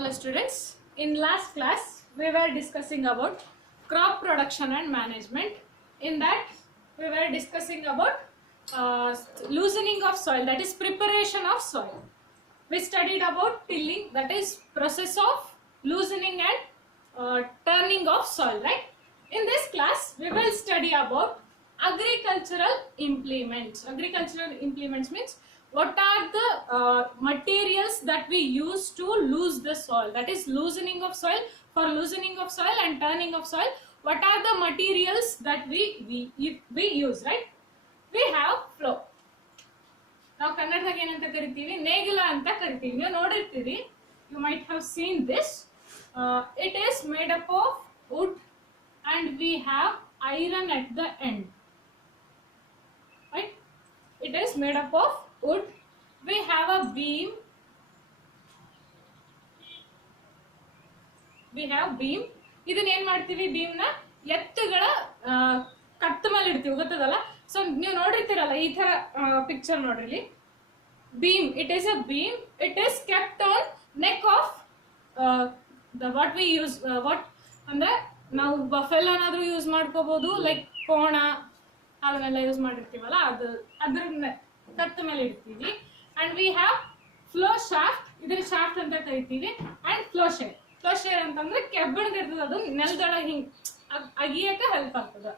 Hello students, in last class we were discussing about crop production and management. In that we were discussing about loosening of soil, that is preparation of soil. We studied about tilling, that is process of loosening and turning of soil, right? In this class we will study about agricultural implements. Agricultural implements means what are the materials that we use to loose the soil, that is loosening of soil. For loosening of soil and turning of soil, what are the materials that we use, right? We have flow. ನಾವು ಕನ್ನಡದಾಗ ಏನಂತ ಕರಿತೀವಿ, ನೇಗಿಲ ಅಂತ ಕರಿತೀವಿ. ನೀವು ನೋಡಿರ್ತೀರಿ, you might have seen this. It is made up of wood and we have iron at the end, right? It is made up of wood. We have a beam. We have beam. ಇದನ್ನ ಏನ್ ಮಾಡ್ತೀವಿ, beam ನ ಎತ್ತುಗಳ ಕತ್ತ ಮೇಲೆ ಇಡ್ತೀವಿ, ಗೊತ್ತದಲ್ಲ? So ನೀವು ನೋಡಿರ್ತೀರಲ್ಲ, ಈ ತರ ಪಿಕ್ಚರ್ ನೋಡ್ರಿ. Beam, it is a beam. It is kept on neck of the what we use, what ಅಂದ್ರೆ ನಾವು ಬಫೆಲ್ ಏನಾದ್ರೂ ಯೂಸ್ ಮಾಡ್ಕೋಬಹುದು, ಲೈಕ್ ಕೋಣ ಅದನ್ನೆಲ್ಲ ಯೂಸ್ ಮಾಡಿರ್ತೀವಲ್ಲ, ಅದ್ರ ಕತ್ತ ಮೇಲೆ ಇಡ್ತೀವಿ. And we have flow shaft, ಇದನ್ನ ಶಾಫ್ಟ್ ಅಂತ ಕರಿತೀವಿ. And flow share. Flow share ಅಂತಂದ್ರೆ ಕೆಬ್ಬಣದ ಇರ್ತದೆ, ಅದು ನೆಲದೊಳಗೆ ಹಿಂಗ್ ಅಗಿಯಕ್ಕೆ ಹೆಲ್ಪ್ ಆಗ್ತದೆ.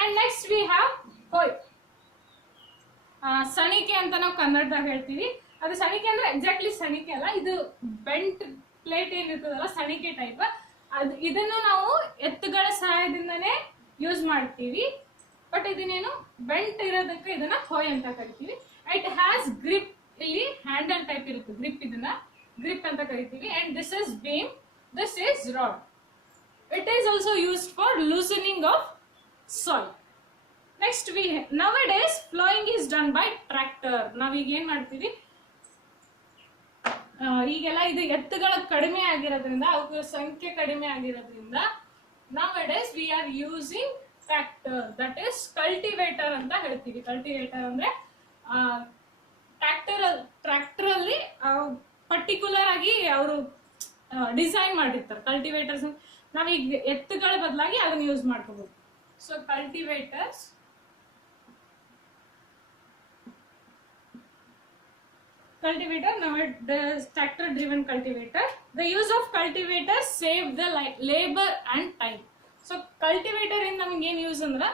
ಅಂಡ್ ನೆಕ್ಸ್ಟ್ ವಿ ಹ್ಯಾವ್ ಹೋಯ್, ಸಣಿಕೆ ಅಂತ ನಾವು ಕನ್ನಡದಾಗ ಹೇಳ್ತೀವಿ. ಅದು ಸಣಿಕೆ ಅಂದ್ರೆ ಎಕ್ಸಾಕ್ಟ್ಲಿ ಸಣಿಕೆ ಅಲ್ಲ, ಇದು ಬೆಂಟ್ ಪ್ಲೇಟ್ ಏನಿರ್ತದಲ್ಲ, ಸಣಿಕೆ ಟೈಪ್. ಇದನ್ನು ನಾವು ಎತ್ತುಗಳ ಸಹಾಯದಿಂದನೇ ಯೂಸ್ ಮಾಡ್ತೀವಿ. ಬಟ್ ಇದನ್ನೇನು ಬೆಂಟ್ ಇರೋದಕ್ಕೆ ಇದನ್ನ ಹೋಯ್ ಅಂತ ಕರಿತೀವಿ. ಇಟ್ ಹ್ಯಾಸ್ ಗ್ರಿಪ್, ಇಲ್ಲಿ ಹ್ಯಾಂಡಲ್ ಟೈಪ್ ಇರುತ್ತೆ ಗ್ರಿಪ್, ಇದನ್ನ ಗ್ರಿಪ್ ಅಂತ ಕರಿತೀವಿ. And this is beam, this is rod. It is also used for loosening of soil. Next nowadays flowing is done by tractor. ನಾವೀಗ ಏನ್ ಮಾಡ್ತೀವಿ, ಈಗೆಲ್ಲ ಇದು ಎತ್ತುಗಳ ಕಡಿಮೆ ಆಗಿರೋದ್ರಿಂದ, ಅವುಗಳ ಸಂಖ್ಯೆ ಕಡಿಮೆ ಆಗಿರೋದ್ರಿಂದ nowadays we are using tractor, that is cultivator ಅಂತ ಹೇಳ್ತೀವಿ. ಕಲ್ಟಿವೇಟರ್ ಅಂದ್ರೆ ಟ್ರ್ಯಾಕ್ಟರ್ ಅಲ್ಲಿ ಪರ್ಟಿಕ್ಯುಲರ್ ಆಗಿ ಅವರು ಡಿಸೈನ್ ಮಾಡಿರ್ತಾರೆ ಕಲ್ಟಿವೇಟರ್ಸ್. ನಾವೀಗ ಎತ್ತುಗಳ ಬದಲಾಗಿ ಅದನ್ನ ಯೂಸ್ ಮಾಡ್ಕೋಬಹುದು. ಸೊ ಕಲ್ಟಿವೇಟರ್ಸ್, cultivator, now the tractor driven cultivator. The use of cultivator save the labor and time. So cultivator ಇಂದ ನಮಗೆ ಏನು ಯೂಸ್ ಅಂದ್ರೆ,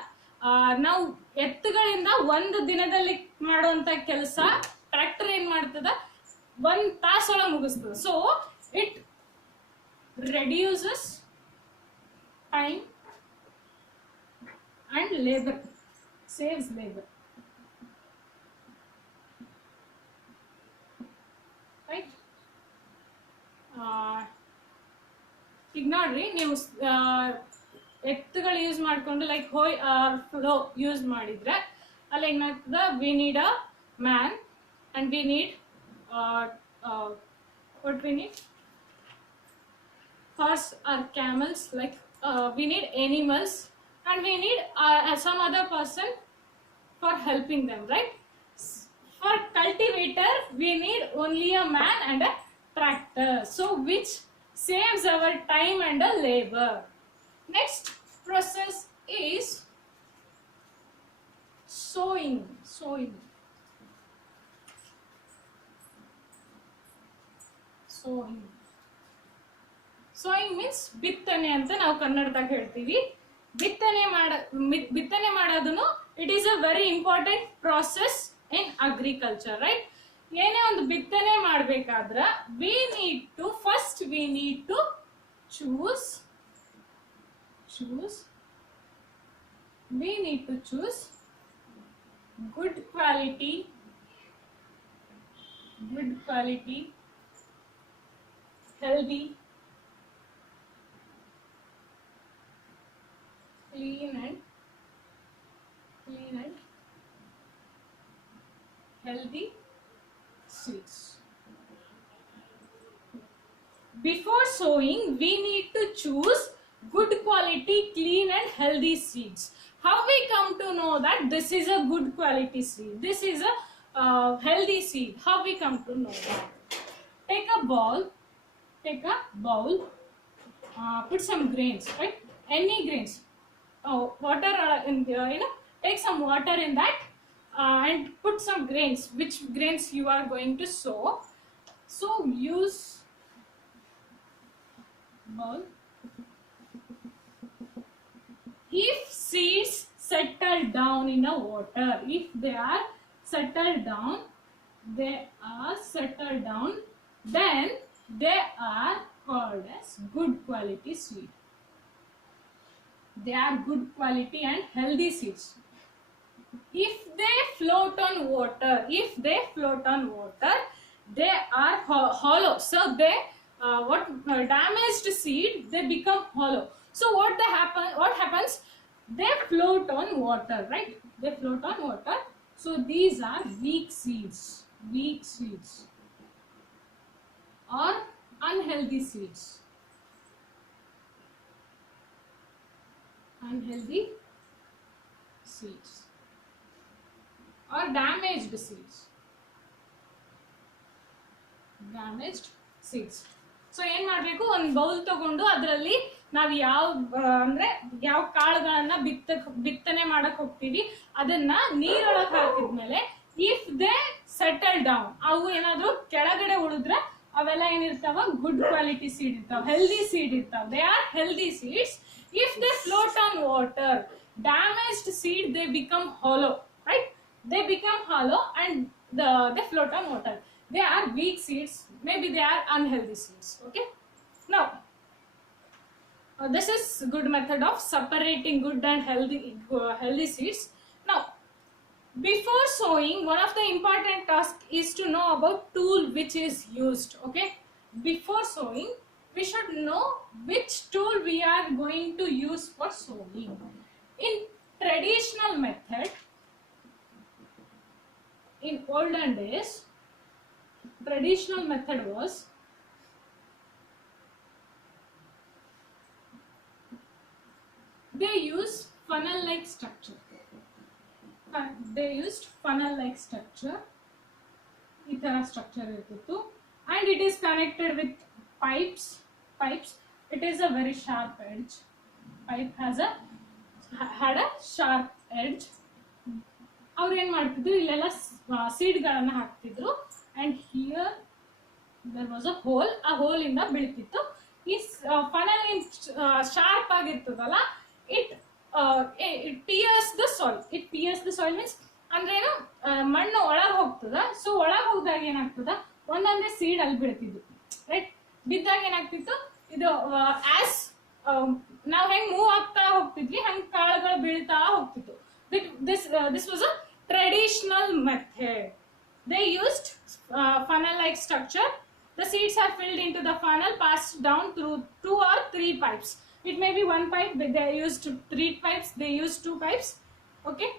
ನಾವು ಎತ್ತುಗಳಿಂದ ಒಂದು ದಿನದಲ್ಲಿ ಮಾಡುವಂತ ಕೆಲಸ ಟ್ರ್ಯಾಕ್ಟರ್ ಏನ್ ಮಾಡ್ತದ, 1 ತಾಸೊಳಗೆ ಮುಗಿಸ್ತದ. So it reduces time and labor, saves labor, right? ಈಗ ನೋಡ್ರಿ, ನೀವು ಎತ್ತುಗಳು ಯೂಸ್ ಮಾಡ್ಕೊಂಡು ಲೈಕ್ ಹೋಯ್ ಫ್ಲೋ ಯೂಸ್ ಮಾಡಿದ್ರೆ ಅಲ್ಲಿ ಏನಾಗ್ತದ, we need a man and we need what we need, horse or camels, like we need animals. And we need some other person for helping them, right? For cultivator we need only a man and a tractor, so which saves our time and labor. Next process is sowing. Sowing means ಬಿತ್ತನೆ ಅಂತ ನಾವು ಕನ್ನಡದಾಗ ಹೇಳ್ತೀವಿ. ಬಿತ್ತನೆ ಮಾಡೋದನ್ನು it is a very important process in agriculture, right? ಏನೇ ಒಂದು ಬಿತ್ತನೆ ಮಾಡ್ಬೇಕಾದ್ರ we need to choose good quality healthy, clean and healthy seeds. Before sowing, we need to choose good quality, clean and healthy seeds. How we come to know that this is a good quality seed, this is a healthy seed? How we come to know that? Take a ball take a bowl, put some grains, right? Any grains. Water, take some water in that, and put some grains. Which grains you are going to sow? So use bowl. If seeds settle down in a water, if they are settled down, then they are called as good quality seed. They are good quality and healthy seeds. If they float on water, they are hollow. So they damaged seed, they become hollow. So what happens? They float on water, right? They float on water. So these are weak seeds or unhealthy seeds. Or damaged seeds. So ಏನ್ ಮಾಡ್ಬೇಕು, ಒಂದು bowl ತಗೊಂಡು ಅದರಲ್ಲಿ ನಾವು ಯಾವ ಕಾಳುಗಳನ್ನ ಬಿತ್ತನೆ ಮಾಡಕ್ ಹೋಗ್ತೀವಿ ಅದನ್ನ ನೀರೊಳಗೆ ಹಾಕಿದ್ಮೇಲೆ ಇಫ್ ದೇ ಸೆಟಲ್ ಡೌನ್, ಅವು ಏನಾದ್ರು ಕೆಳಗಡೆ ಉಳಿದ್ರೆ ಅವೆಲ್ಲ ಏನಿರ್ತಾವ, ಗುಡ್ ಕ್ವಾಲಿಟಿ ಸೀಡ್ ಇರ್ತಾವ, ಹೆಲ್ದಿ ಸೀಡ್ ಇರ್ತಾವ. They are healthy seeds. If they float on water, damaged seed, they become hollow, right? They become hollow and they float on water. They are weak seeds, maybe they are unhealthy seeds. Okay, now this is good method of separating good and healthy seeds. Now before sowing, one of the important tasks is to know about tool which is used. Okay, before sowing we should know which tool we are going to use for sowing. In traditional method, in olden days, traditional method was they used funnel like structure. ಈ ತರ structure ಇರ್ತಿತ್ತು, and it is connected with pipes. It is a very sharp edge. Pipe had a sharp edge. ಅವ್ರು ಏನ್ ಮಾಡ್ತಿದ್ರು, ಇಲ್ಲೆಲ್ಲ ಸೀಡ್ಗಳನ್ನ ಹಾಕ್ತಿದ್ರು, and here there was a hole. ಆ ಹೋಲ್ ಇಂದ ಬೀಳ್ತಿತ್ತು. ಈ ಫನಲ್ ಶಾರ್ಪ್ ಆಗಿರ್ತದಲ್ಲ, it pierces the soil means ಅಂದ್ರೆ ಏನು, ಮಣ್ಣು ಒಳಗೆ ಹೋಗ್ತದ. ಸೊ ಒಳಗೆ ಹೋದಾಗ ಏನಾಗ್ತದ, ಒಂದೊಂದೇ ಸೀಡ್ ಅಲ್ಲಿ ಬೀಳ್ತಿದ್ದು, ರೈಟ್? ಬಿದ್ದಾಗ ಏನಾಗ್ತಿತ್ತು, ಇದು ಆಸ್ ನಾವ್ ಹೆಂಗ್ ಮೂವ್ ಆಗ್ತಾ ಹೋಗ್ತಿದ್ವಿ ಹಂಗ್ ಕಾಳುಗಳು ಬೀಳ್ತಾ ಹೋಗ್ತಿತ್ತು. This was a traditional method. They used funnel-like structure. The seeds are filled into the funnel, passed down through 2 or 3 pipes. It may be 1 pipe, but they used 3 pipes. They used 2 pipes. Okay.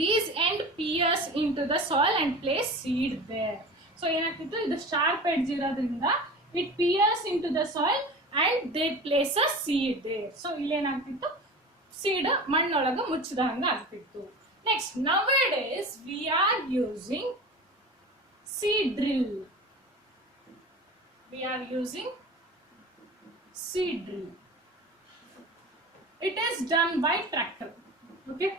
These end pierce into the soil and place seed there. So ಏನಾಗ್ತಿತ್ತು, ಇದು sharp edge ಇರೋದ್ರಿಂದ it pierce into the soil and they place a seed there. So ಇಲ್ಲೇನಾಗ್ತಿತ್ತು, seed ಮಣ್ಣೊಳಗೆ ಮುಚ್ಚಿದಂಗ ಆಗ್ತಿತ್ತು. Next, nowadays we are using seed drill. It is done by tractor. Okay,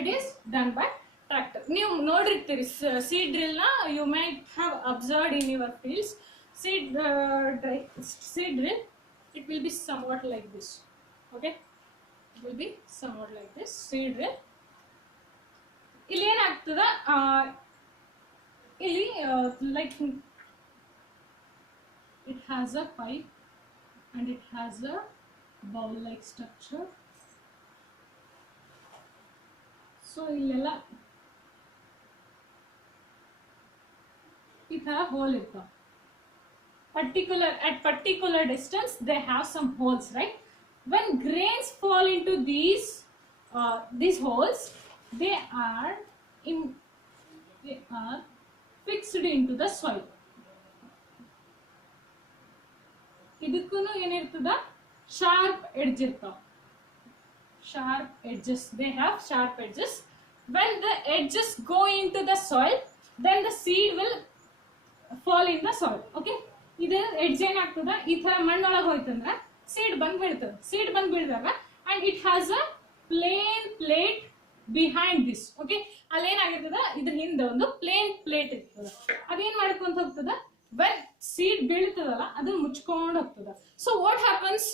it is done by tractor. ನೀವು ನೋಡಿರ್ತೀರಿ seed drill ನ, you might have observed in your fields. Seed drill, it will be somewhat like this. Okay, it will be somewhat like this. Seed drill. ಇಲ್ಲಿ ಏನಾಗ್ತದ, ಇಲ್ಲಿ like it has a pipe and it has a bowl like structure. So ಇಲ್ಲೆಲ್ಲ ಈ ತರ hole ಇರ್ತಾವ. At particular distance they have some holes, right? When grains fall into these holes, they are fixed into the soil. ಇದಕ್ಕೂನು ಏನಿರ್ತದ, sharp edge ಇರ್ತಾವ. They have sharp edges. When the edges go into the soil, then the seed will fall in the soil. Okay, ಇದು edge ಏನಾಗ್ತದ ಈ ತರ ಮಣ್ಣೊಳಗೆ ಹೋಯ್ತಂದ್ರ seed ಬಂದ್ ಬೀಳ್ತದ. Seed ಬಂದ್ ಬೀಳ್ದಾಗ and it has a plain plate behind this. Okay, ಅಲ್ಲೇನಾಗಿರ್ತದ ಇದ್ರ ಹಿಂದೆ ಒಂದು ಪ್ಲೇನ್ ಪ್ಲೇಟ್ ಇರ್ತದ. ಅದೇನ್ ಮಾಡ್ಕೊಂತ ಹೋಗ್ತದ, ವೆನ್ ಸೀಡ್ ಬೀಳ್ತದಲ್ಲ ಅದನ್ನ ಮುಚ್ಕೊಂಡು ಹೋಗ್ತದ. So what happens,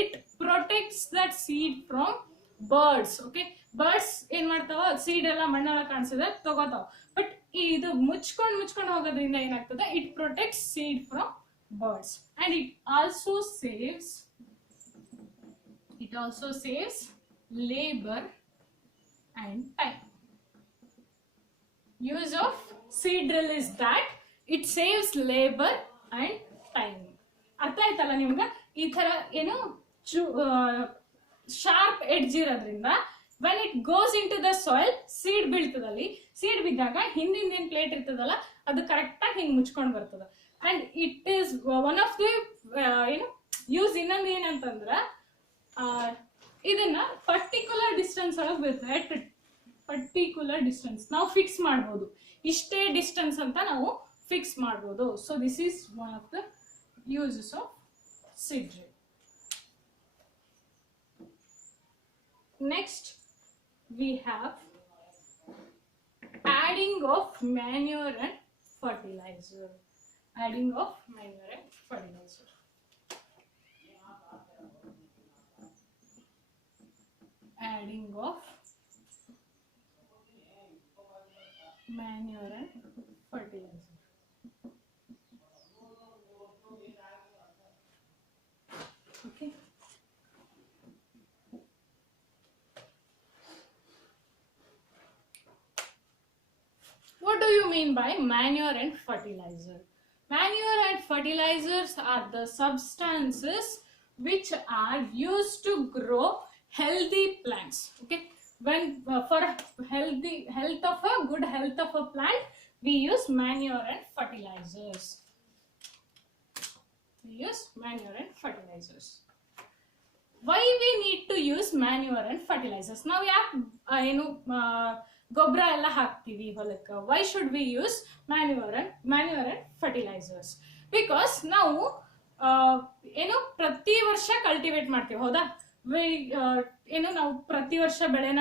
it protects that seed from birds. Okay, birds ಏನ್ ಮಾಡ್ತಾವ, ಸೀಡ್ ಎಲ್ಲ ಮಣ್ಣೆಲ್ಲ ಕಾಣಿಸಿದ್ರೆ ತಗೋತಾವ. ಬಟ್ ಇದು ಮುಚ್ಕೊಂಡು ಹೋಗೋದ್ರಿಂದ ಏನಾಗ್ತದೆ, it protects seed from birds and it also saves labour and time. Use of seed drill is that it saves labor and time. ಅರ್ಥ ಆಯ್ತಲ್ಲ ನಿಮ್ಗೆ? ಈ ತರ ಏನು ಶಾರ್ಪ್ ಎಡ್ಜ್ ಇರೋದ್ರಿಂದ when it goes into the soil, seed ಬೀಳ್ತದಲ್ಲಿ, seed ಬಿದ್ದಾಗ ಹಿಂದಿಂದ ಏನ್ ಪ್ಲೇಟ್ ಇರ್ತದಲ್ಲ ಅದು ಕರೆಕ್ಟ್ ಆಗಿ ಹಿಂಗ್ ಮುಚ್ಕೊಂಡ್ ಬರ್ತದ. And it is one of the ಏನು ಯೂಸ್. ಇನ್ನೊಂದು ಏನಂತಂದ್ರ ಇದನ್ನ ಪರ್ಟಿಕ್ಯುಲರ್ ಡಿಸ್ಟೆನ್ಸ್ ಒಳಗೆ ಬೀಳ್ತದೆ. ಅಟ್ ಪರ್ಟಿಕ್ಯುಲರ್ ಡಿಸ್ಟೆನ್ಸ್ ನಾವು ಫಿಕ್ಸ್ ಮಾಡ್ಬೋದು, ಇಷ್ಟೇ ಡಿಸ್ಟೆನ್ಸ್ ಅಂತ ನಾವು ಫಿಕ್ಸ್ ಮಾಡ್ಬೋದು. So this is one of the uses of seed drill. Next we have adding of manure and fertilizer. Adding of manure and fertilizer. Adding of manure and fertilizer. Okay. What do you mean by manure and fertilizer? Manure and fertilizers are the substances which are used to grow healthy plants. Okay, when for health of a good health of a plant, we use manure and fertilizers. Why we need to use manure and fertilizers? Now ಏನು ಗೊಬ್ಬರ ಎಲ್ಲ ಹಾಕ್ತಿವಿ ಹೊಲಕ್ಕೆ. Why should we use manure and fertilisers? Because ನಾವು ಏನು ಪ್ರತಿ ವರ್ಷ cultivate ಮಾಡ್ತೀವಿ, ಹೌದಾ? ಏನು ನಾವು ಪ್ರತಿ ವರ್ಷ ಬೆಳೆನ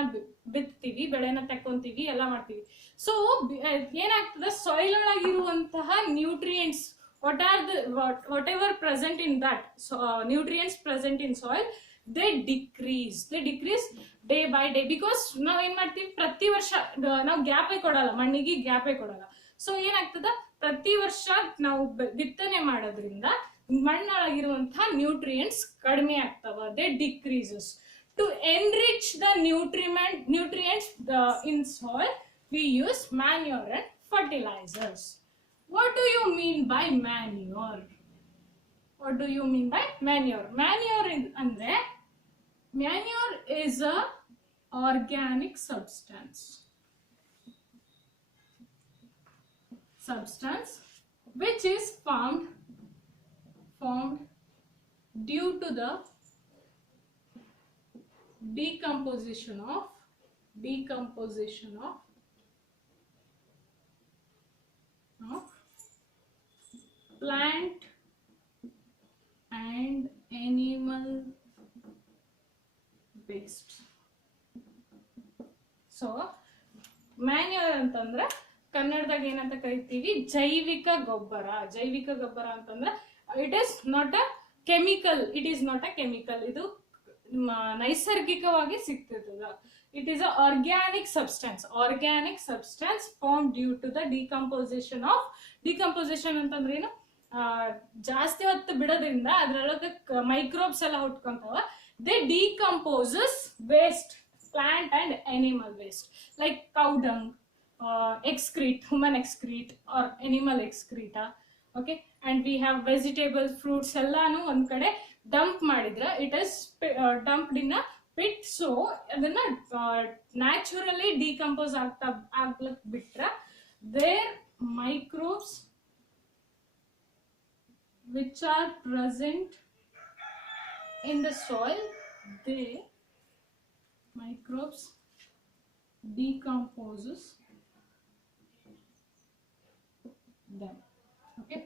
ಬಿತ್ತೀವಿ, ಬೆಳೆನ ತಕ್ಕೊಂತೀವಿ, ಎಲ್ಲ ಮಾಡ್ತೀವಿ. ಸೊ ಏನಾಗ್ತದೆ, ಸಾಯಿಲ್ ಒಳಗಿರುವಂತಹ nutrients, whatever present in that nutrients present in soil, they decrease day by day. Because ನಾವು ಏನ್ ಮಾಡ್ತೀವಿ, ಪ್ರತಿ ವರ್ಷ ನಾವು ಗ್ಯಾಪೇ ಕೊಡಲ್ಲ, ಮಣ್ಣಿಗೆ ಗ್ಯಾಪೇ ಕೊಡಲ್ಲ. ಸೊ ಏನಾಗ್ತದ, ಪ್ರತಿ ವರ್ಷ ನಾವು ಬಿತ್ತನೆ ಮಾಡೋದ್ರಿಂದ ಮಣ್ಣೊಳಗಿರುವಂತಹ ನ್ಯೂಟ್ರಿಯೆಂಟ್ಸ್ ಕಡಿಮೆ ಆಗ್ತಾವ, they decreases. To enrich the nutrients in soil, we use manure and fertilizers. What do you mean by manure? What do you mean by manure? Manure andre, manure is a organic substance which is formed due to the decomposition of plant and animal waste. So manure ಅಂತಂದ್ರೆ ಕನ್ನಡದಾಗ ಏನಂತ ಕರಿತೀವಿ, ಜೈವಿಕ ಗೊಬ್ಬರ ಅಂತಂದ್ರೆ it is not a chemical, ಇದು ನೈಸರ್ಗಿಕವಾಗಿ ಸಿಗ್ತಿರ್ತದ. It is a organic substance form due to the decomposition ಅಂತಂದ್ರೆ ಏನು, ಜಾಸ್ತಿ ಹೊತ್ತು ಬಿಡೋದ್ರಿಂದ ಅದ್ರೊಳಗೆ ಮೈಕ್ರೋಬ್ಸ್ ಎಲ್ಲ ಹುಟ್ಕೊಂತಾವ. They decomposes waste, plant and animal waste like cow dung, excrete, human excrete or animal excreta. Okay, and we have vegetables, fruits ಎಲ್ಲಾನು ಒಂದ್ ಕಡೆ ಡಂಪ್ ಮಾಡಿದ್ರೆ it is dumped in a pit. So ಅದನ್ನ naturally decompose ಆಗ್ಲಕ್ ಬಿಟ್ರೆ their microbes which are present in the soil, they microbes decomposes them. Okay,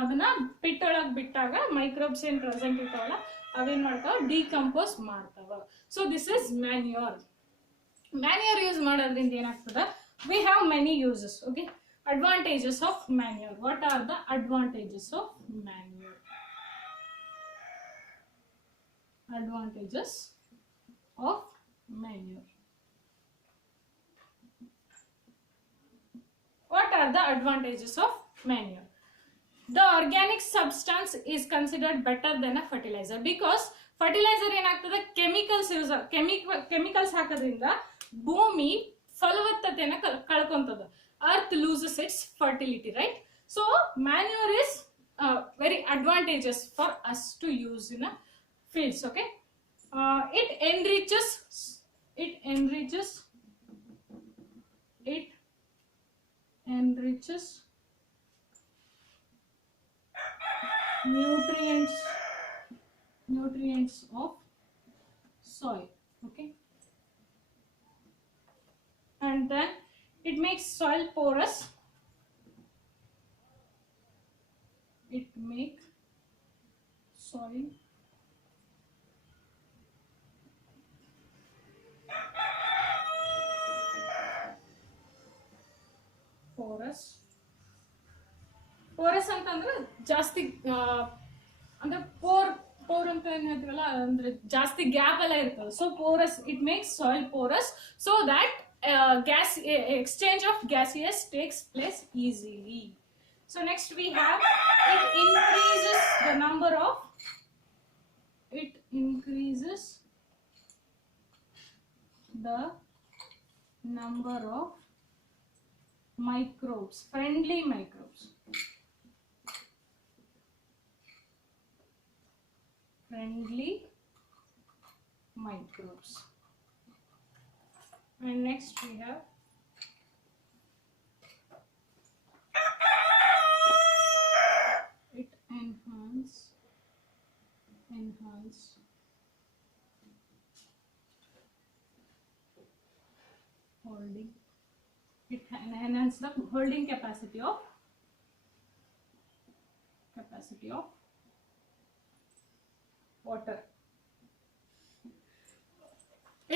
ಅದನ್ನ pit ಒಳಗೆ ಬಿಟ್ಟಾಗ microbes ಏನು ಪ್ರೆಸೆಂಟ್ ಇರ್ತಾವಲ್ಲ ಅವೇನ್ ಮಾಡ್ತಾವ ಡಿಕಂಪೋಸ್ ಮಾಡ್ತಾವ. So this is manure. Manure use ಮಾಡೋದ್ರಿಂದ ಏನಾಗ್ತದ, we have many uses. Okay, advantages of manure. What are the advantages of manure? Advantages of manure. What are the advantages of manure? The organic substance is considered better than a fertilizer because fertilizer ಏನಾಗ್ತದೆ chemicals ಹಾಕೋದ್ರಿಂದ ಭೂಮಿ ಫಲವತ್ತತೆಯನ್ನು ಕಳ್ಕೊಂತದ. Earth loses its fertility, right? So manure is very advantageous for us to use in a fields. Okay, it enriches nutrients of soil. Okay, and then it makes soil porous. It make soil porous. Porous ಅಂತಂದ್ರೆ ಜಾಸ್ತಿ ಅಂದ್ರೆ four ಅಂತ ಏನ್ ಹೇಳ್ತೀವಲ್ಲ ಅಂದ್ರೆ ಜಾಸ್ತಿ gap ಎಲ್ಲ ಇರ್ತದೆ. So Porus, it makes soil Porus so that exchange of gaseous takes place easily. So next we have it increases the number of microbes, friendly microbes. And next we have it enhance holding. It enhance the holding capacity of water.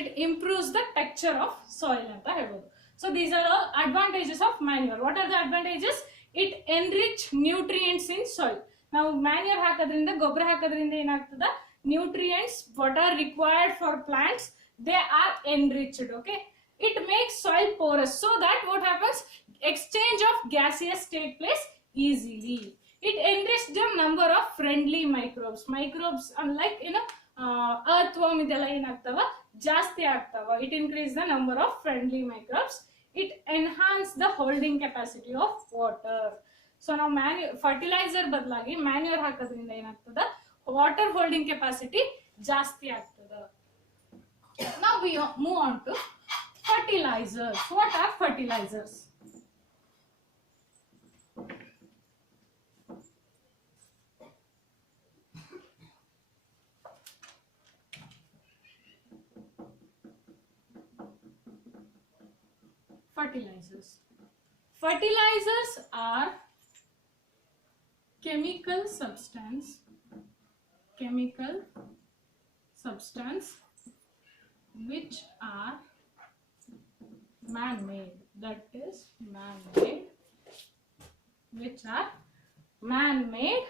It improves the texture of soil anta helabodu. So these are all advantages of manure. What are the advantages? It enrich nutrients in soil. Now manure ಹಾಕೋದ್ರಿಂದ, ಗೊಬ್ಬರ ಹಾಕೋದ್ರಿಂದ ಏನಾಗ್ತದ, nutrients what are required for plants, they are enriched. Okay, it makes soil porous so that what happens, exchange of gases take place easily. It enriches the number of friendly microbes. Unlike earthworm ಇದೆಲ್ಲ ಏನಾಗ್ತಾವ, ಜಾಸ್ತಿ ಆಗ್ತಾವ. It increases the number of friendly microbes. It enhance the holding capacity of water. So ನಾವು fertiliser ಬದಲಾಗಿ manure ಹಾಕೋದ್ರಿಂದ ಏನಾಗ್ತದ, water holding capacity ಜಾಸ್ತಿ ಆಗ್ತದ. Now we move on to fertilizers. What are fertilizers? Fertilizers are chemical substance which are man-made. That is man-made, which are man-made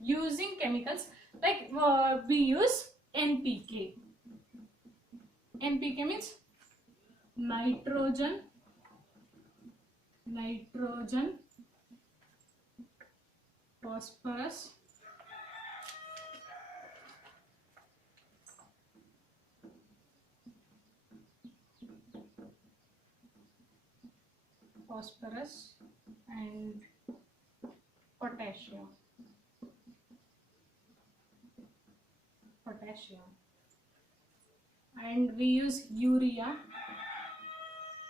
using chemicals. Like we use NPK. NPK means nitrogen, phosphorus, and potassium. And we use urea.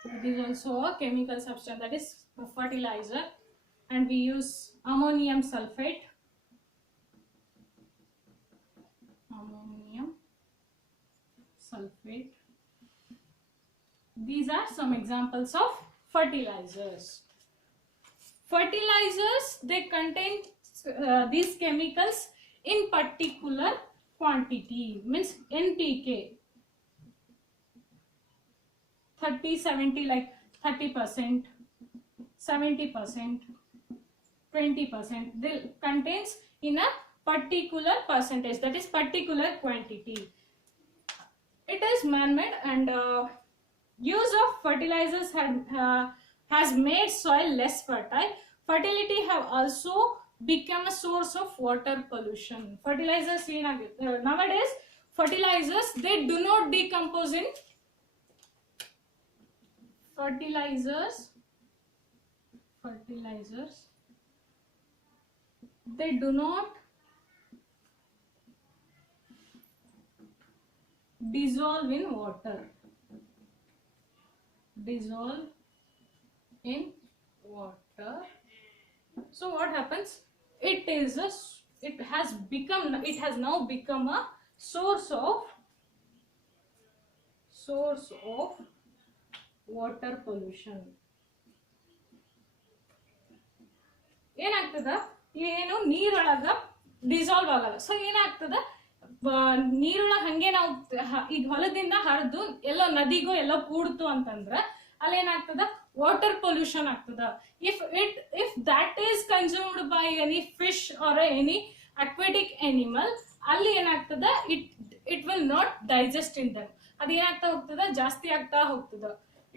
It is also a chemical substance, that is a fertilizer. And we use ammonium sulfate. These are some examples of fertilizers. Fertilizers, they contain these chemicals in particular quantity, means NPK 30-70, like 30%, 70%, 20%, they contains in a particular percentage, that is particular quantity. It is man-made, and use of fertilizers has made soil less fertile. Fertility have also become a source of water pollution. Fertilizers nowadays, fertilizers, they do not decompose in fertilizers, they do not dissolve in water. So what happens? It has now become a source of water pollution. ಏನಾಗ್ತದ, ಏನು ನೀರೊಳಗ dissolve ಆಗಲ್ಲ. So ಏನಾಗ್ತದ, ನೀರೊಳಗ ಹಂಗೆ ನಾವು ಈಗ ಹೊಲದಿಂದ ಹರಿದು ಎಲ್ಲೋ ನದಿಗೋ ಎಲ್ಲೋ ಕೂಡ್ತು ಅಂತಂದ್ರ ಅಲ್ಲಿ ಏನಾಗ್ತದ, ವಾಟರ್ ಪೊಲ್ಯೂಷನ್ ಆಗ್ತದ. If that is consumed by any fish or any aquatic animal, ಅಲ್ಲಿ ಏನಾಗ್ತದ, it will not digest in them. ಅದೇನಾಗ್ತಾ ಹೋಗ್ತದ, ಜಾಸ್ತಿ ಆಗ್ತಾ ಹೋಗ್ತದ.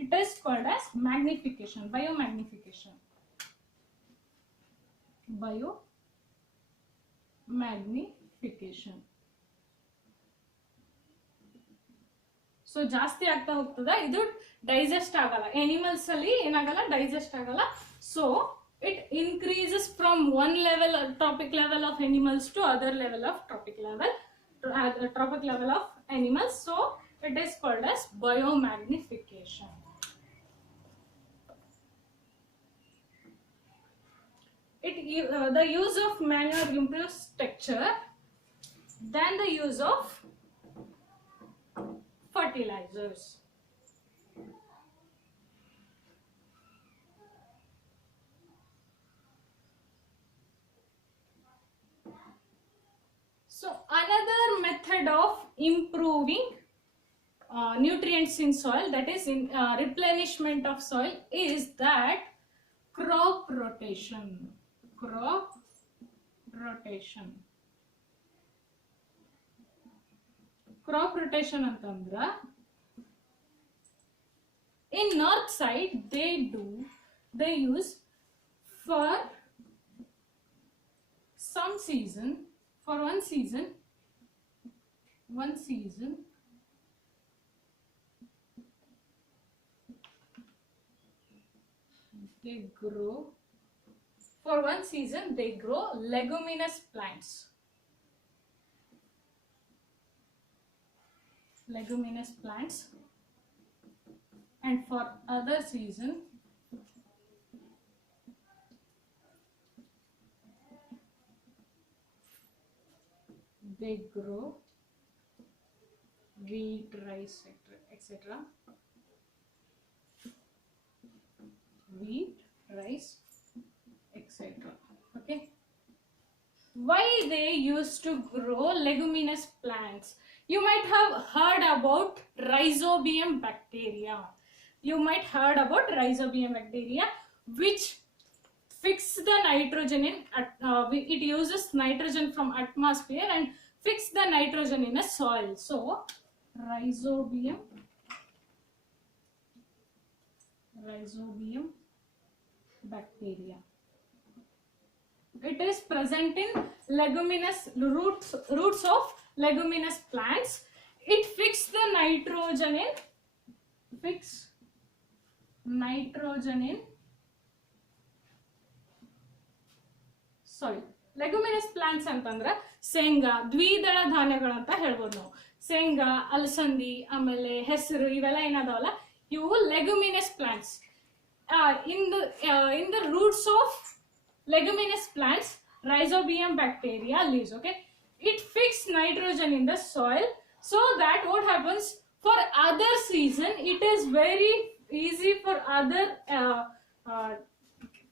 It is called as magnification, biomagnification. So ಜಾಸ್ತಿ ಆಗ್ತಾ ಹೋಗ್ತದ, ಇದು ಡೈಜೆಸ್ಟ್ ಆಗಲ್ಲ, ಎನಿಮಲ್ಸ್ ಅಲ್ಲಿ ಏನಾಗಲ್ಲ, ಡೈಜೆಸ್ಟ್ ಆಗಲ್ಲ. So it increases from one level, trophic level of animals to other level of trophic level of animals. So it is called as biomagnification. The use of manure improves texture than the use of fertilizers. So another method of improving nutrients in soil, that is in replenishment of soil, is that crop rotation. Crop rotation antandra, in north side they use for some season, for one season they grow, for one season they grow leguminous plants. And for other season they grow wheat, rice, etc. Okay, why they used to grow leguminous plants? You might have heard about rhizobium bacteria. Which fix the nitrogen in it uses nitrogen from atmosphere and fix the nitrogen in a soil. So rhizobium bacteria, it is present in leguminous roots of leguminous plants. It fixes the nitrogen in soil. Leguminous plants ಅಂತಂದ್ರೆ ಶೇಂಗಾ, ದ್ವಿದಳ ಧಾನ್ಯಗಳಂತ ಹೇಳ್ಬೋದು ನಾವು. ಶೇಂಗಾ, ಅಲಸಂದಿ, ಆಮೇಲೆ ಹೆಸರು, ಇವೆಲ್ಲ ಏನಾದವಲ್ಲ, ಇವು leguminous plants. In the roots of leguminous plants, rhizobium bacteria lives. Okay, it fixes nitrogen in the soil, so that what happens, for other season it is very easy for other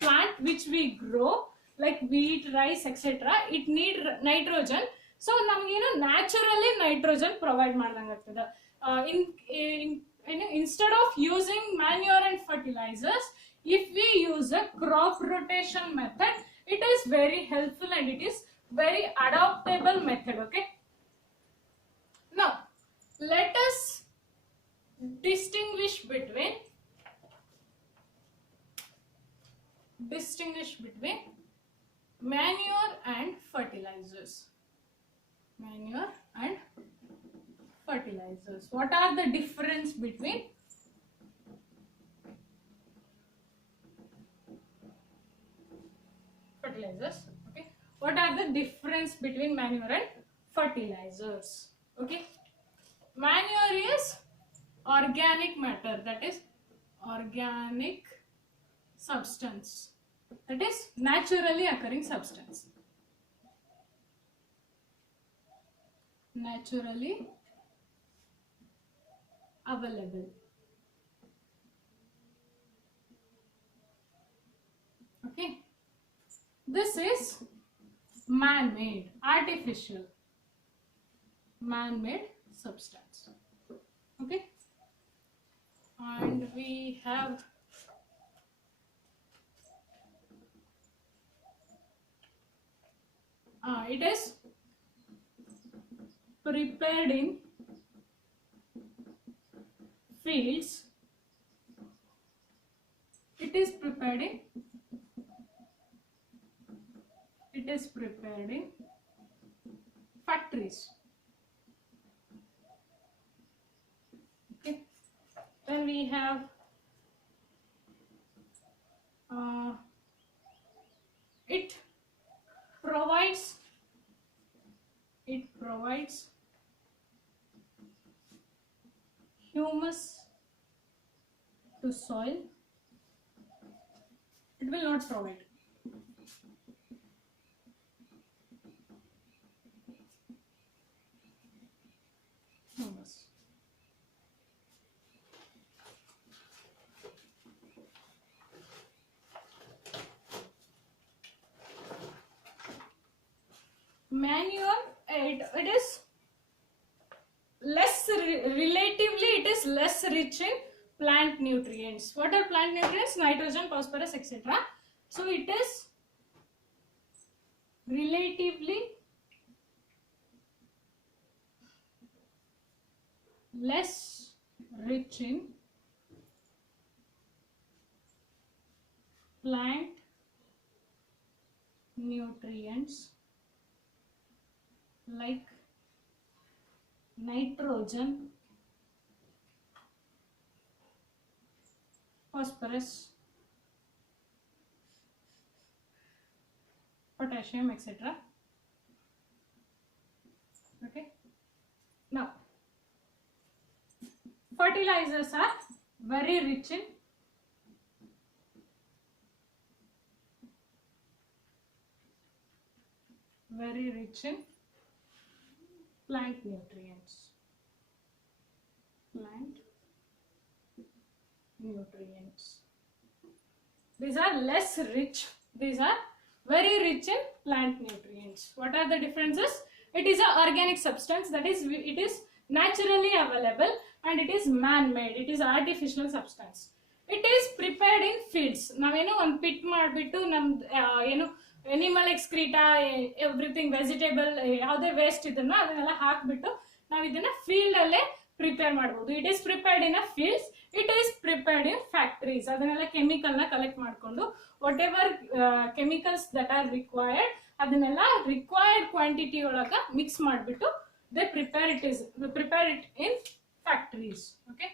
plant which we grow, like wheat, rice, etc. It need nitrogen. So ನಮಗೇನು naturally nitrogen provide ಮಾಡ್ದಂಗೆ ಆಗ್ತದೆ. Instead of using manure and fertilizers, if we use a crop rotation method, it is very helpful and it is very adaptable method. Okay, now let us distinguish between manure and fertilizers. Manure and fertilizers. What are the difference between fertilizers? Okay, what are the difference between manure and fertilizers? Okay, manure is organic matter, that is organic substance, that is naturally occurring substance, naturally available. Okay, this is man-made, artificial, man-made substance. Okay, and we have it is prepared in fields. It is prepared in factories. Okay, then we have it provides humus to soil. It will not provide. Humus. Manure, it is less relatively it is less rich in plant nutrients. What are plant nutrients? Nitrogen, phosphorus, etc. So it is relatively less rich in plant nutrients like nitrogen, phosphorus, potassium, etc. Okay, now fertilizers are very rich in plant nutrients. These are less rich. These are very rich in plant nutrients. What are the differences? It is an organic substance, that is it is naturally available, and it is man-made. It is artificial substance. It is prepared in fields. ನಾವೇನೋ ಒಂದು pit ಮಾಡಿಬಿಟ್ಟು ನಮ್ದು ಏನು animal ಎಕ್ಸ್ಕ್ರೀಟಾ everything vegetable ಯಾವುದೇ waste ಇದನ್ನ ಅದನ್ನೆಲ್ಲ ಹಾಕ್ಬಿಟ್ಟು ನಾವು ಇದನ್ನ ಫೀಲ್ಡ್ ಅಲ್ಲೇ ಪ್ರಿಪೇರ್ ಮಾಡಬಹುದು. It is prepared in a fields. It is prepared in factories. ಅದನ್ನೆಲ್ಲ ಕೆಮಿಕಲ್ ನ ಕಲೆಕ್ಟ್ ಮಾಡಿಕೊಂಡು what ever chemicals that are required ಅದನ್ನೆಲ್ಲ ರಿಕ್ವೈರ್ಡ್ ಕ್ವಾಂಟಿಟಿ ಒಳಗ ಮಿಕ್ಸ್ ಮಾಡಿಬಿಟ್ಟು they prepare it in factories. Okay,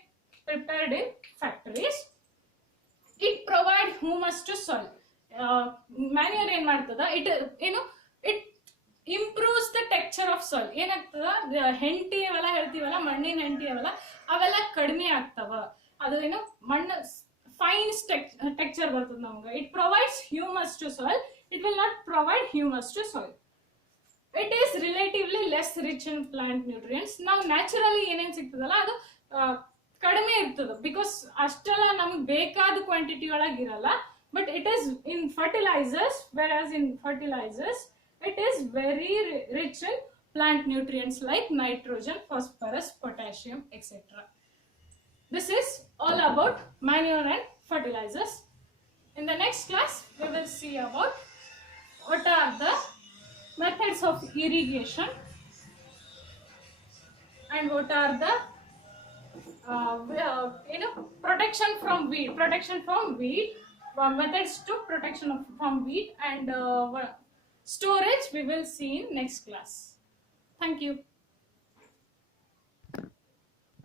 prepared in factories. It provide humus to soil. Manure ಏನ್ ಮಾಡ್ತದ, it improves the texture of soil. ಏನಾಗ್ತದ, ಹೆಂಟಿ ಅವೆಲ್ಲ ಹೇಳ್ತೀವಲ್ಲ, ಮಣ್ಣಿನ ಹೆಂಟಿ ಅವೆಲ್ಲ ಕಡಿಮೆ ಆಗ್ತವ. ಅದು ಏನು ಮಣ್ಣು ಫೈನ್ ಟೆಕ್ಸ್ಚರ್ ಬರ್ತದ ನಮ್ಗೆ. It provides humus to soil. It will not provide humus to soil. It is relatively less rich in plant nutrients. ನಾವು ನ್ಯಾಚುರಲಿ ಏನೇನು ಸಿಗ್ತದಲ್ಲ ಅದು ಕಡಿಮೆ ಇರ್ತದೆ, ಬಿಕಾಸ್ ಅಷ್ಟೆಲ್ಲ ನಮ್ಗೆ ಬೇಕಾದ quantity ಒಳಗಿರಲ್ಲ. but it is in fertilizers, whereas in fertilizers it is very rich in plant nutrients like nitrogen, phosphorus, potassium, etc. This is all about manure and fertilizers. In the next class, we will see about what are the methods of irrigation and what are the protection from weed, methods to protection from weed, and storage we will see in next class. Thank you.